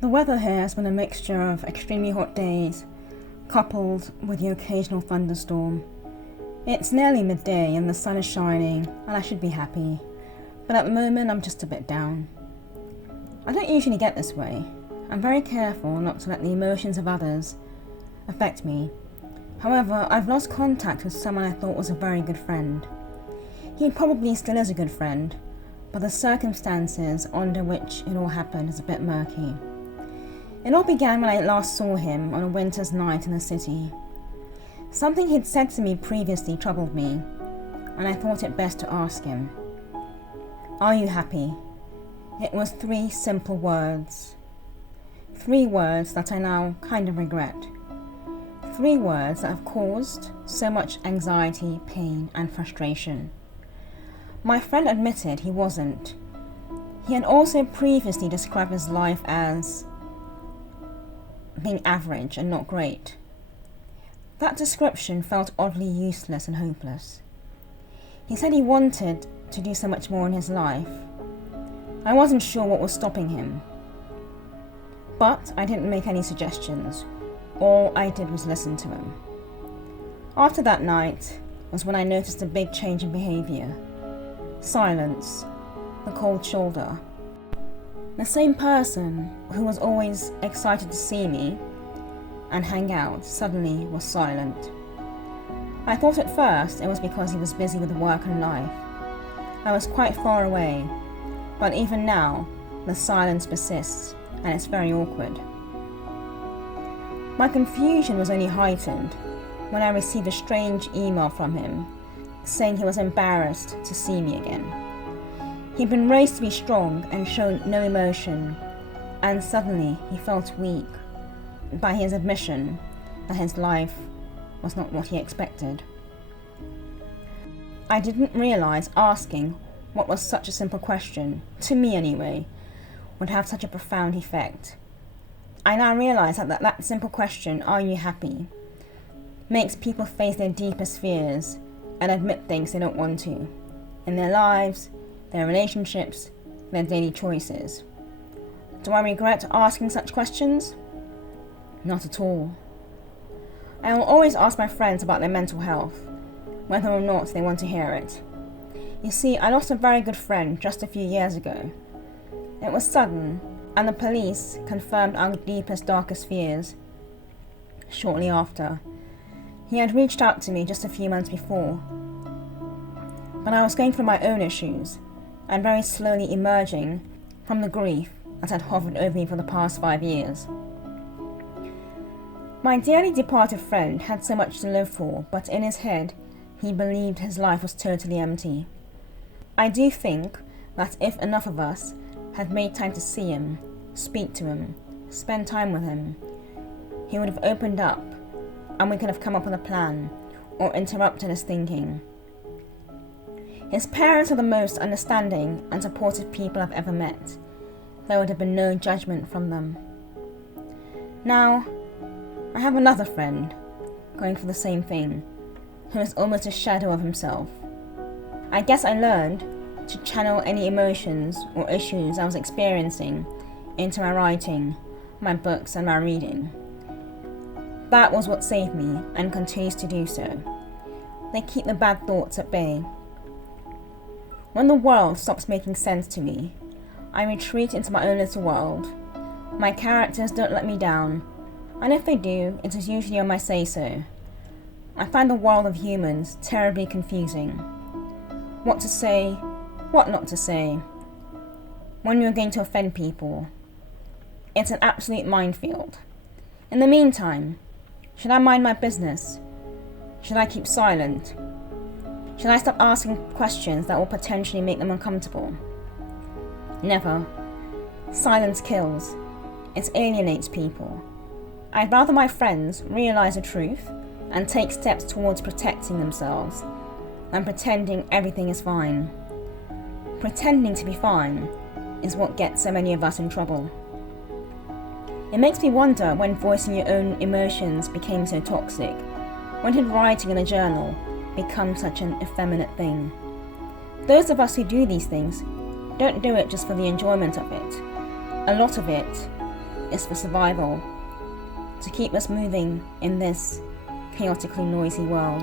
The weather here has been a mixture of extremely hot days, coupled with the occasional thunderstorm. It's nearly midday and the sun is shining, and I should be happy, but at the moment I'm just a bit down. I don't usually get this way. I'm very careful not to let the emotions of others affect me. However, I've lost contact with someone I thought was a very good friend. He probably still is a good friend, but the circumstances under which it all happened is a bit murky. It all began when I last saw him on a winter's night in the city. Something he'd said to me previously troubled me, and I thought it best to ask him. "Are you happy?" It was 3 simple words. 3 words that I now kind of regret. 3 words that have caused so much anxiety, pain, and frustration. My friend admitted he wasn't. He had also previously described his life as being average and not great. That description felt oddly useless and hopeless. He said he wanted to do so much more in his life. I wasn't sure what was stopping him. But I didn't make any suggestions. All I did was listen to him. After that night was when I noticed a big change in behaviour. Silence, the cold shoulder. The same person who was always excited to see me and hang out suddenly was silent. I thought at first it was because he was busy with work and life. I was quite far away, but even now the silence persists and it's very awkward. My confusion was only heightened when I received a strange email from him saying he was embarrassed to see me again. He'd been raised to be strong and shown no emotion, and suddenly he felt weak by his admission that his life was not what he expected. I didn't realise asking what was such a simple question, to me anyway, would have such a profound effect. I now realise that simple question, "Are you happy?" makes people face their deepest fears and admit things they don't want to, in their lives, their relationships, their daily choices. Do I regret asking such questions? Not at all. I will always ask my friends about their mental health, whether or not they want to hear it. You see, I lost a very good friend just a few years ago. It was sudden, and the police confirmed our deepest, darkest fears shortly after. He had reached out to me just a few months before, but I was going through my own issues and very slowly emerging from the grief that had hovered over me for the past 5 years. My dearly departed friend had so much to live for, but in his head, he believed his life was totally empty. I do think that if enough of us had made time to see him, speak to him, spend time with him, he would have opened up and we could have come up with a plan or interrupted his thinking. His parents are the most understanding and supportive people I've ever met. There would have been no judgment from them. Now, I have another friend going for the same thing, who is almost a shadow of himself. I guess I learned to channel any emotions or issues I was experiencing into my writing, my books, and my reading. That was what saved me and continues to do so. They keep the bad thoughts at bay. When the world stops making sense to me, I retreat into my own little world. My characters don't let me down, and if they do, it is usually on my say-so. I find the world of humans terribly confusing. What to say, what not to say, when you're going to offend people. It's an absolute minefield. In the meantime, should I mind my business? Should I keep silent? Should I stop asking questions that will potentially make them uncomfortable? Never. Silence kills. It alienates people. I'd rather my friends realise the truth and take steps towards protecting themselves than pretending everything is fine. Pretending to be fine is what gets so many of us in trouble. It makes me wonder when voicing your own emotions became so toxic. When did writing in a journal become such an effeminate thing? Those of us who do these things don't do it just for the enjoyment of it. A lot of it is for survival, to keep us moving in this chaotically noisy world.